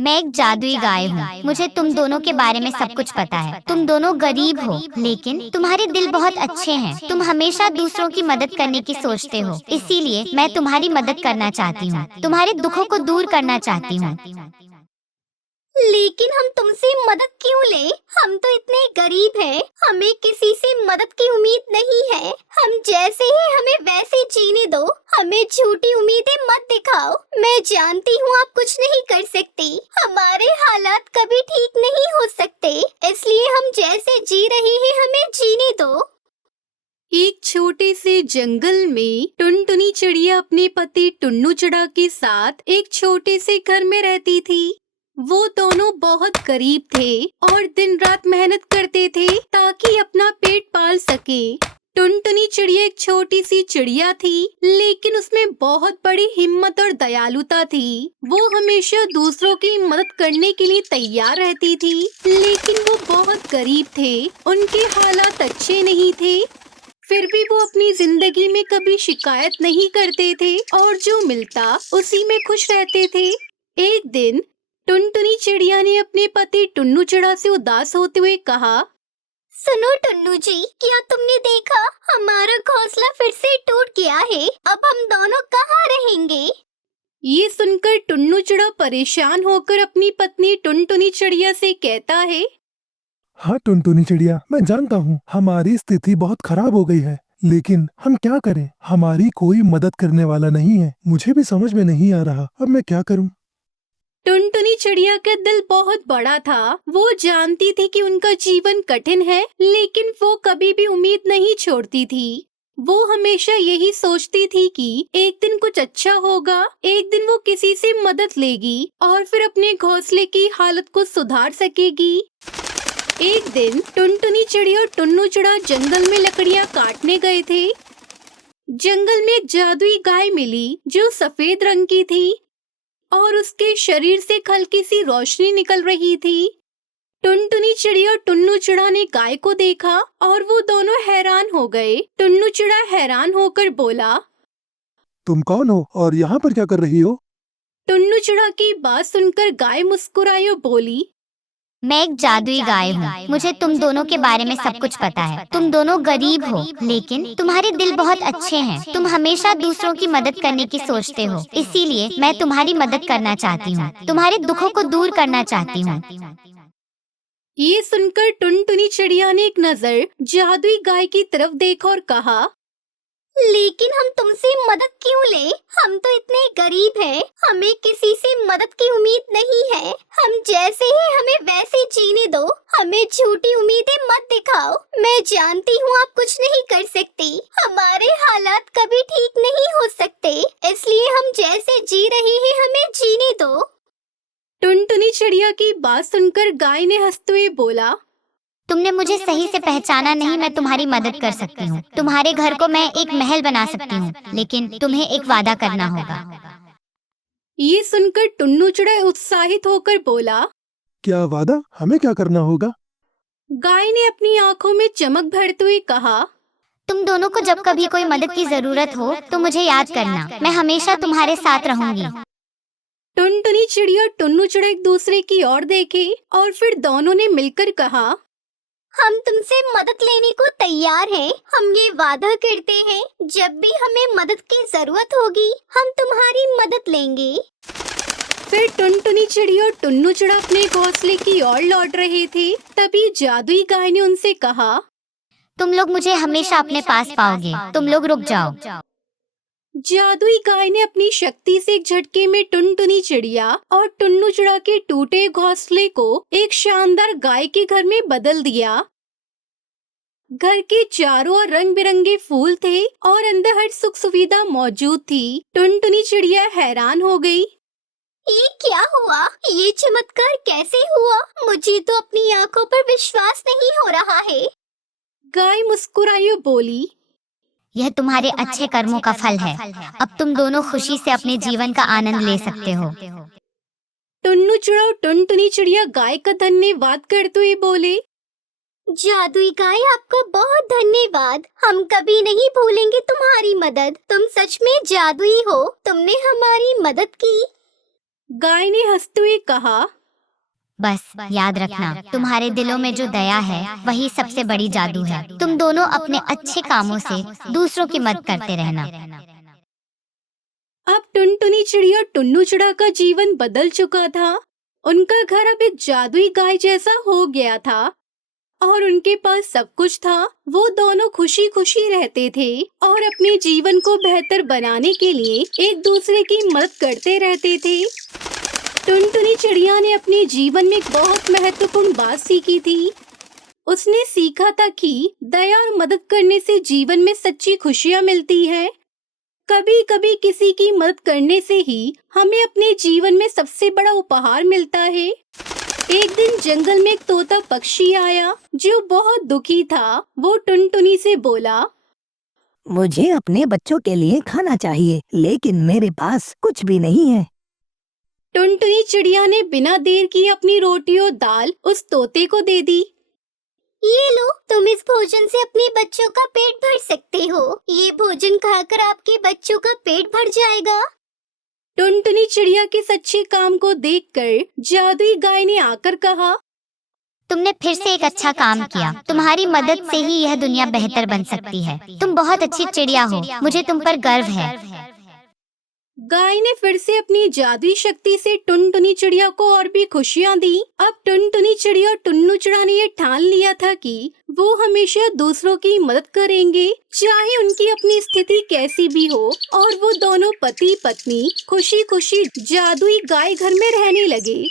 मैं एक जादुई गाय हूँ। मुझे तुम दोनों के बारे में सब कुछ पता है। तुम दोनों गरीब हो, लेकिन तुम्हारे दिल बहुत अच्छे हैं। तुम हमेशा दूसरों की मदद करने की सोचते हो, इसीलिए मैं तुम्हारी मदद करना चाहती हूँ। तुम्हारे दुखों को दूर करना चाहती हूँ। लेकिन हम तुमसे मदद क्यों ले? हम तो इतने गरीब हैं, हमें किसी से मदद की उम्मीद नहीं है। हम जैसे हैं हमें वैसे जीने दो, हमें झूठी उम्मीदें मत दिखाओ। मैं जानती हूँ आप कुछ नहीं कर सकती, हमारे हालात कभी ठीक नहीं हो सकते, इसलिए हम जैसे जी रहे हैं हमें जीने दो। एक छोटे से जंगल में टुनटुनी चिड़िया अपने पति टुन्नू चिड़ा के साथ एक छोटे से घर में रहती थी। वो दोनों बहुत गरीब थे और दिन रात मेहनत करते थे ताकि अपना पेट पाल सके। टुनटुनी चिड़िया एक छोटी सी चिड़िया थी, लेकिन उसमें बहुत बड़ी हिम्मत और दयालुता थी। वो हमेशा दूसरों की मदद करने के लिए तैयार रहती थी, लेकिन वो बहुत गरीब थे, उनके हालात अच्छे नहीं थे। फिर भी वो अपनी जिंदगी में कभी शिकायत नहीं करते थे और जो मिलता उसी में खुश रहते थे। एक दिन टुनटुनी चिड़िया ने अपने पति टुन्नू चिड़ा से उदास होते हुए कहा, सुनो टुन्नू जी, क्या तुमने देखा? हमारा घोंसला फिर से टूट गया है। अब हम दोनों कहाँ रहेंगे? ये सुनकर टुन्नू चिड़ा परेशान होकर अपनी पत्नी टुनटुनी चिड़िया से कहता है, हाँ टुनटुनी चिड़िया, मैं जानता हूँ हमारी स्थिति बहुत खराब हो गई है, लेकिन हम क्या करें? हमारी कोई मदद करने वाला नहीं है। मुझे भी समझ में नहीं आ रहा अब मैं क्या करूँ। टुनटुनी चिड़िया का दिल बहुत बड़ा था। वो जानती थी कि उनका जीवन कठिन है, लेकिन वो कभी भी उम्मीद नहीं छोड़ती थी। वो हमेशा यही सोचती थी कि एक दिन कुछ अच्छा होगा, एक दिन वो किसी से मदद लेगी और फिर अपने घोंसले की हालत को सुधार सकेगी। एक दिन टुनटुनी चिड़िया और टुन्नू चिड़ा जंगल में लकड़ियाँ काटने गए थे। जंगल में एक जादुई गाय मिली जो सफेद रंग की थी और उसके शरीर से हल्की सी रोशनी निकल रही थी। टुनटुनी चिड़िया और टुन्नू चिड़ा ने गाय को देखा और वो दोनों हैरान हो गए। टुन्नू चिड़ा हैरान होकर बोला, तुम कौन हो और यहाँ पर क्या कर रही हो? टुन्नू चिड़ा की बात सुनकर गाय मुस्कुराई और बोली, मैं एक जादुई गाय हूँ। मुझे तुम दोनों के बारे में सब कुछ पता है। तुम दोनों गरीब हो, लेकिन तुम्हारे दिल बहुत अच्छे हैं। तुम हमेशा दूसरों की मदद करने की सोचते हो, इसीलिए मैं तुम्हारी मदद करना चाहती हूँ। तुम्हारे दुखों को दूर करना चाहती हूँ। ये सुनकर टुनटुनी चिड़िया ने एक नजर जादुई गाय की तरफ देखा और कहा, लेकिन हम तुमसे मदद क्यों ले? हम तो इतने गरीब हैं, हमें किसी से मदद की उम्मीद नहीं है। हम जैसे हैं हमें वैसे जीने दो, हमें झूठी उम्मीदें मत दिखाओ। मैं जानती हूँ आप कुछ नहीं कर सकती, हमारे हालात कभी ठीक नहीं हो सकते, इसलिए हम जैसे जी रहे हैं हमें जीने दो। टुनटुनी चिड़िया की बात सुनकर गाय ने हंसते हुए बोला, तुमने मुझे सही से पहचाना नहीं। मैं तुम्हारी मदद कर सकती हूँ। तुम्हारे घर को मैं एक महल बना सकती हूँ, लेकिन तुम्हें एक वादा करना होगा। ये सुनकर टुन्नू चिड़ा उत्साहित होकर बोला, क्या वादा? हमें क्या करना होगा? गाय ने अपनी आंखों में चमक भरते हुए कहा, तुम दोनों को जब कभी कोई मदद की जरूरत हो तो मुझे याद करना। मैं हमेशा तुम्हारे साथ रहूंगी। टुनटुनी चिड़िया और टुन्नू चिड़ा एक दूसरे की ओर देखे और फिर दोनों ने मिलकर कहा, हम तुमसे मदद लेने को तैयार हैं। हम ये वादा करते हैं जब भी हमें मदद की जरूरत होगी हम तुम्हारी मदद लेंगे। फिर टुनटुनी चिड़िया और टुन्नू चिड़ा अपने घोंसले की ओर लौट रहे थे। तभी जादुई गाय ने उनसे कहा, तुम लोग मुझे हमेशा अपने पास पाओगे। तुम लोग रुक जाओ। जादुई गाय ने अपनी शक्ति से एक झटके में टुनटुनी चिड़िया और टुन्नू चिड़ा के टूटे घोंसले को एक शानदार गाय के घर में बदल दिया। घर के चारों ओर रंग बिरंगे फूल थे और अंदर हर सुख सुविधा मौजूद थी। टुनटुनी चिड़िया हैरान हो गई। ये क्या हुआ? ये चमत्कार कैसे हुआ? मुझे तो अपनी आंखों पर विश्वास नहीं हो रहा है। गाय मुस्कुराई और बोली, यह तुम्हारे अच्छे कर्मों का फल है। अब तुम दोनों खुशी से अपने जीवन का आनंद ले सकते हो। टुन्नू चिड़ा और टुनटुनी चिड़िया गाय का धन्यवाद करते हुए बोले, जादुई गाय आपका बहुत धन्यवाद। हम कभी नहीं भूलेंगे तुम्हारी मदद। तुम सच में जादुई हो, तुमने हमारी मदद की। गाय ने हंसते हुए कहा, बस याद रखना, तुम्हारे दिलों में जो दया है वही सबसे बड़ी जादू है। तुम दोनों अपने अच्छे कामों से दूसरों की मदद करते रहना। अब टुनटुनी चिड़िया और टुन्नू चिड़ा का जीवन बदल चुका था। उनका घर अब एक जादुई गाय जैसा हो गया था और उनके पास सब कुछ था। वो दोनों खुशी खुशी रहते थे और अपने जीवन को बेहतर बनाने के लिए एक दूसरे की मदद करते रहते थे। टुनटुनी चिड़िया ने अपने जीवन में एक बहुत महत्वपूर्ण बात सीखी थी। उसने सीखा था कि दया और मदद करने से जीवन में सच्ची खुशियाँ मिलती है। कभी कभी किसी की मदद करने से ही हमें अपने जीवन में सबसे बड़ा उपहार मिलता है। एक दिन जंगल में एक तोता पक्षी आया जो बहुत दुखी था। वो टुनटुनी से बोला, मुझे अपने बच्चों के लिए खाना चाहिए, लेकिन मेरे पास कुछ भी नहीं है। टुनटुनी चिड़िया ने बिना देर किए अपनी रोटी और दाल उस तोते को दे दी। ये लो, तुम इस भोजन से अपने बच्चों का पेट भर सकते हो। ये भोजन खाकर आपके बच्चों का पेट भर जाएगा। टुनटुनी चिड़िया के सच्चे काम को देखकर जादुई गाय ने आकर कहा, तुमने फिर से एक अच्छा काम किया। तुम्हारी मदद से ही यह दुनिया बेहतर बन सकती है। तुम बहुत अच्छी चिड़िया हो, मुझे तुम पर गर्व है। गाय ने फिर से अपनी जादुई शक्ति से टुनटुनी चिड़िया को और भी खुशियाँ दी। अब टुनटुनी चिड़िया और टुन्नू चिड़ा ने ये ठान लिया था कि वो हमेशा दूसरों की मदद करेंगे, चाहे उनकी अपनी स्थिति कैसी भी हो। और वो दोनों पति पत्नी खुशी खुशी जादुई गाय घर में रहने लगे।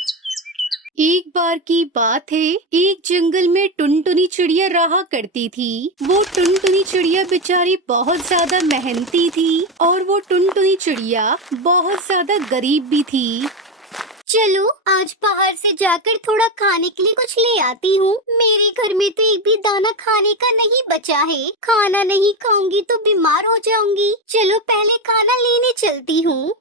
एक बार की बात है, एक जंगल में टुनटुनी चिड़िया रहा करती थी। वो टुनटुनी चिड़िया बेचारी बहुत ज्यादा मेहनती थी और वो टुनटुनी चिड़िया बहुत ज्यादा गरीब भी थी। चलो आज बाहर से जाकर थोड़ा खाने के लिए कुछ ले आती हूँ। मेरे घर में तो एक भी दाना खाने का नहीं बचा है। खाना नहीं खाऊंगी तो बीमार हो जाऊंगी। चलो पहले खाना लेने चलती हूँ।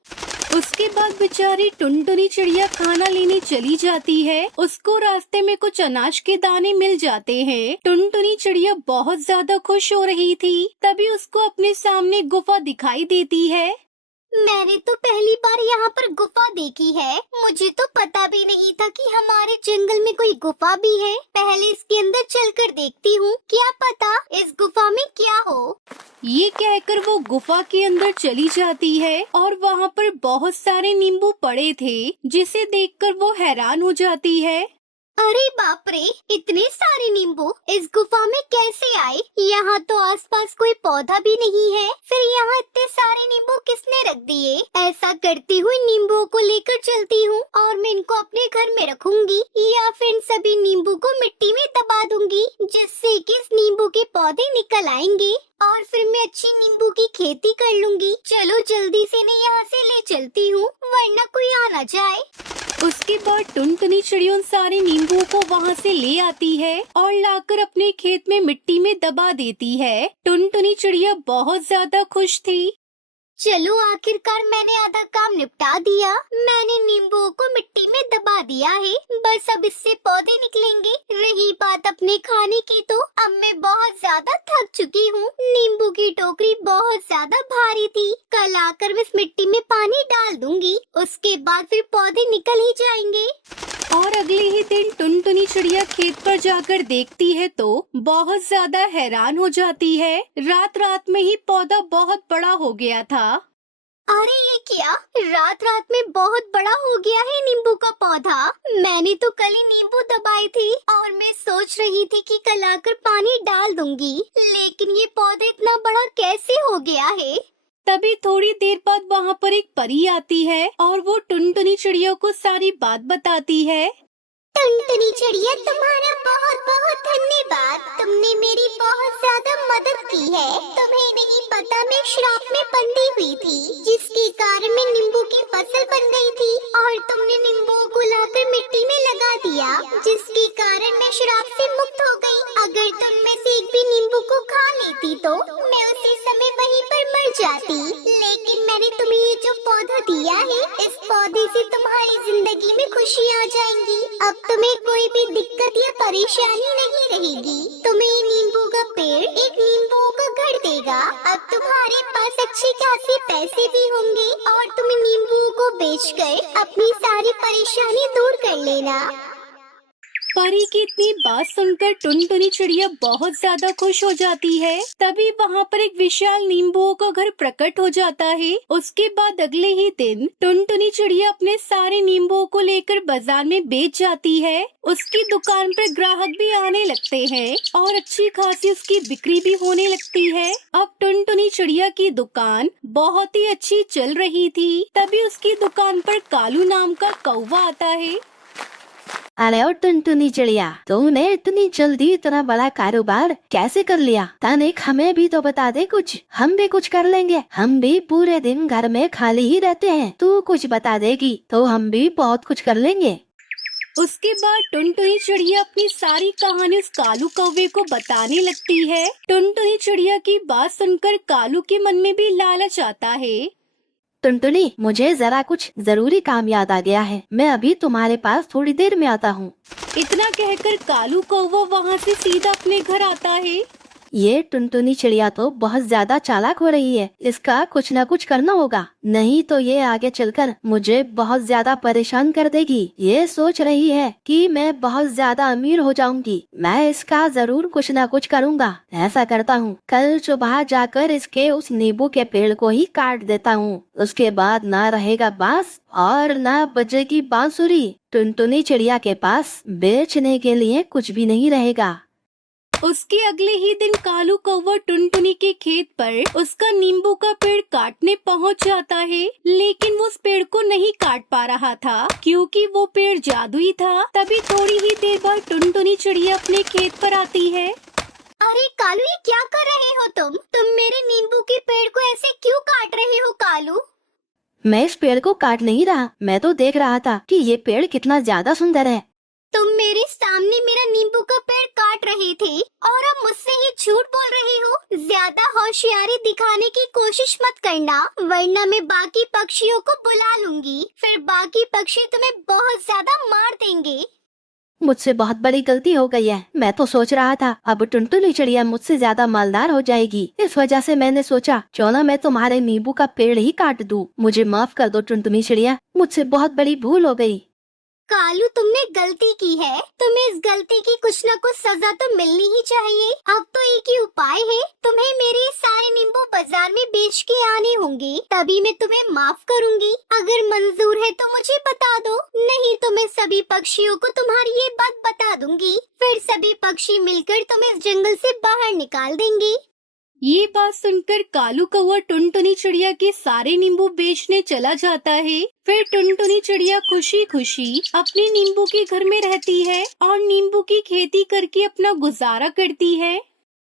उसके बाद बेचारी टुनटुनी चिड़िया खाना लेने चली जाती है। उसको रास्ते में कुछ अनाज के दाने मिल जाते हैं। टुनटुनी चिड़िया बहुत ज्यादा खुश हो रही थी। तभी उसको अपने सामने गुफा दिखाई देती है। मैंने तो पहली बार यहाँ पर गुफा देखी है। मुझे तो पता भी नहीं था कि हमारे जंगल में कोई गुफा भी है। पहले इसके अंदर चलकर देखती हूँ, क्या पता इस गुफा में क्या हो। ये कहकर वो गुफा के अंदर चली जाती है और वहाँ पर बहुत सारे नींबू पड़े थे, जिसे देखकर वो हैरान हो जाती है। अरे बाप रे, इतने सारे नींबू इस गुफा में कैसे आए? यहाँ तो आसपास कोई पौधा भी नहीं है। फिर यहाँ इतने सारे नींबू किसने रख दिए? ऐसा करती हुई नींबुओं को लेकर चलती हूँ और मैं इनको अपने घर में रखूंगी या फिर इन सभी नींबू को मिट्टी में दबा दूंगी, जिससे कि इस नींबू के पौधे निकल आएंगे और फिर मैं अच्छी नींबू की खेती कर लूंगी। चलो जल्दी से मैं यहाँ से ले चलती हूँ, वरना कोई आ न जाए। उसके बाद टुनटुनी चिड़िया उन सारे नींबुओं को वहाँ से ले आती है और लाकर अपने खेत में मिट्टी में दबा देती है। टुनटुनी चिड़िया बहुत ज्यादा खुश थी। चलो आखिरकार मैंने आधा काम निपटा दिया। मैंने नींबुओं को मिट्टी में दबा दिया है। बस अब इससे पौधे निकलेंगे। रही बात अपने खाने की, तो अब मैं बहुत ज्यादा थक चुकी हूँ। नींबू की टोकरी बहुत ज्यादा भारी थी। कल आकर मैं इस मिट्टी में पानी डाल दूंगी, उसके बाद फिर पौधे निकल ही जाएंगे। और अगले ही दिन टुनटुनी चिड़िया खेत पर जाकर देखती है तो बहुत ज्यादा हैरान हो जाती है। रात रात में ही पौधा बहुत बड़ा हो गया था। अरे ये क्या, रात रात में बहुत बड़ा हो गया है नींबू का पौधा। मैंने तो कल ही नींबू दबाए थे और मैं सोच रही थी कि कल आकर पानी डाल दूंगी, लेकिन ये पौधा इतना बड़ा कैसे हो गया है? तभी थोड़ी देर बाद वहाँ पर एक परी आती है और वो टुनटुनी चिड़िया को सारी बात बताती है। टुनटुनी चिड़िया, तुम्हारा बहुत बहुत धन्यवाद। तुमने मेरी बहुत ज्यादा मदद की है। तुम्हें नहीं पता, मैं श्राप में बंधी हुई थी, जिसके कारण मैं नींबू की फसल बन गई थी और तुमने नींबुओं को लाकर मिट्टी में लगा दिया, जिसके कारण मैं श्राप से मुक्त हो गई। अगर तुम में से एक भी नींबू को खा लेती तो मैं उसी समय वहीं पर मर जाती। लेकिन मैंने तुम्हें ये जो पौधा दिया है, इस पौधे से तुम्हारी जिंदगी में खुशी आ जाएंगी। अब तुम्हें कोई भी दिक्कत या परेशानी नहीं रहेगी। तुम्हें ये नींबू का पेड़ एक नींबुओं का घर देगा। अब तुम्हारे पास अच्छे खासे पैसे भी होंगे और तुम नींबुओं को बेचकर अपनी सारी परेशानी दूर कर लेना। परी की इतनी बात सुनकर टुनटुनी चिड़िया बहुत ज्यादा खुश हो जाती है। तभी वहाँ पर एक विशाल नींबुओं का घर प्रकट हो जाता है। उसके बाद अगले ही दिन टुनटुनी चिड़िया अपने सारे नींबुओं को लेकर बाजार में बेच जाती है। उसकी दुकान पर ग्राहक भी आने लगते हैं और अच्छी खासी उसकी बिक्री भी होने लगती है। अब टुनटुनी चिड़िया की दुकान बहुत ही अच्छी चल रही थी। तभी उसकी दुकान पर कालू नाम का कौवा आता है। अरे और टुनटुनी चिड़िया, तूने इतनी जल्दी इतना बड़ा कारोबार कैसे कर लिया? तनिक हमें भी तो बता दे कुछ, हम भी कुछ कर लेंगे। हम भी पूरे दिन घर में खाली ही रहते हैं, तू कुछ बता देगी तो हम भी बहुत कुछ कर लेंगे। उसके बाद टुनटुनी चिड़िया अपनी सारी कहानी उस कालू कौवे को बताने लगती है। टुनटुनी चिड़िया की बात सुनकर कालू के मन में भी लालच आता है। टुनटुनी, मुझे जरा कुछ जरूरी काम याद आ गया है, मैं अभी तुम्हारे पास थोड़ी देर में आता हूँ। इतना कहकर कालू कौवा वहाँ से सीधा अपने घर आता है। ये टुनटुनी चिड़िया तो बहुत ज्यादा चालाक हो रही है, इसका कुछ न कुछ करना होगा, नहीं तो ये आगे चलकर मुझे बहुत ज्यादा परेशान कर देगी। ये सोच रही है कि मैं बहुत ज्यादा अमीर हो जाऊंगी, मैं इसका जरूर कुछ न कुछ करूंगा। ऐसा करता हूँ, कल सुबह जाकर इसके उस नींबू के पेड़ को ही काट देता हूँ। उसके बाद ना रहेगा बांस और ना बजेगी बांसुरी। टुनटुनी चिड़िया के पास बेचने के लिए कुछ भी नहीं रहेगा। उसके अगले ही दिन कालू कौवा टुनटुनी के खेत पर उसका नींबू का पेड़ काटने पहुंच जाता है। लेकिन वो उस पेड़ को नहीं काट पा रहा था क्योंकि वो पेड़ जादुई था। तभी थोड़ी ही देर बाद टुनटुनी चिड़िया अपने खेत पर आती है। अरे कालू, ये क्या कर रहे हो तुम मेरे नींबू के पेड़ को ऐसे क्यों काट रहे हो कालू? मैं इस पेड़ को काट नहीं रहा, मैं तो देख रहा था कि ये पेड़ कितना ज्यादा सुंदर है। तुम मेरे सामने मेरा नींबू का पेड़ काट रहे थे और अब मुझसे ये झूठ बोल रहे हो। ज्यादा होशियारी दिखाने की कोशिश मत करना, वरना मैं बाकी पक्षियों को बुला लूंगी। फिर बाकी पक्षी तुम्हें बहुत ज्यादा मार देंगे। मुझसे बहुत बड़ी गलती हो गई है। मैं तो सोच रहा था अब टुनटुनी चिड़िया मुझसे ज्यादा मालदार हो जाएगी, इस वजह से मैंने सोचा क्यों ना मैं तुम्हारे नींबू का पेड़ ही काट दूं। मुझे माफ कर दो टुनटुनी चिड़िया, मुझसे बहुत बड़ी भूल हो गई। कालू, तुमने गलती की है, तुम्हें इस गलती की कुछ न कुछ सजा तो मिलनी ही चाहिए। अब तो एक ही उपाय है, तुम्हें मेरे सारे नींबू बाजार में बेच के आने होंगे, तभी मैं तुम्हें माफ करूंगी। अगर मंजूर है तो मुझे बता दो, नहीं तो मैं सभी पक्षियों को तुम्हारी ये बात बता दूंगी। फिर सभी पक्षी मिलकर तुम्हें इस जंगल से बाहर निकाल देंगे। ये बात सुनकर कालू कौवा टुनटुनी चिड़िया के सारे नींबू बेचने चला जाता है। फिर टुनटुनी चिड़िया खुशी खुशी अपने नींबू के घर में रहती है और नींबू की खेती करके अपना गुजारा करती है।